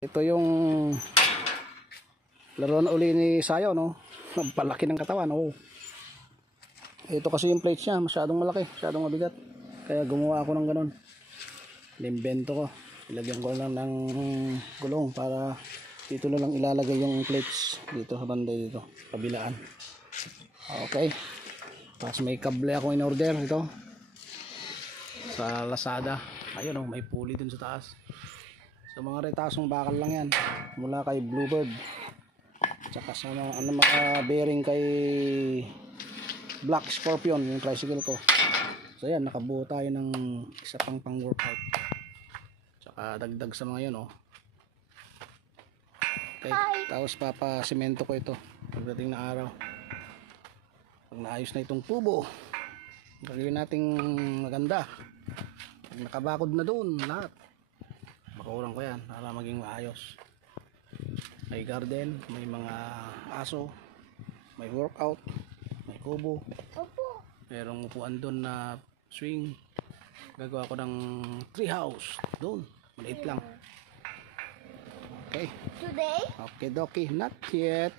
Ito yung laro na uli ni Sayo, no? Palaki ng katawan, oh. Ito kasi yung plates niya, masyadong malaki, masyadong mabigat. Kaya gumawa ako ng ganun. Inimbento ko. Ilagyan ko lang ng gulong para dito na lang ilalagay yung plates dito sa banda dito, kabilaan. Okay. Tapos may kable ako in order ito sa Lazada. Ayun, oh, may pulley dun sa taas. Sa mga retasong bakal lang yan, mula kay Bluebird, tsaka sa mga bearing kay Black Scorpion, yung tricycle ko. So yan, nakabuo tayo ng isa pang workout, tsaka dagdag sa mga yun, oh. Okay, tapos papasimento ko ito pagdating na araw. Pag naayos na itong tubo, gagawin nating maganda. Pag nakabakod na doon lahat, makurang ko yan para maging maayos. May garden, may mga aso, may workout, may kubo, merong upuan doon na swing. Gagawa ko ng tree house doon, maliit lang. Okay, Today? okay dokie, not yet.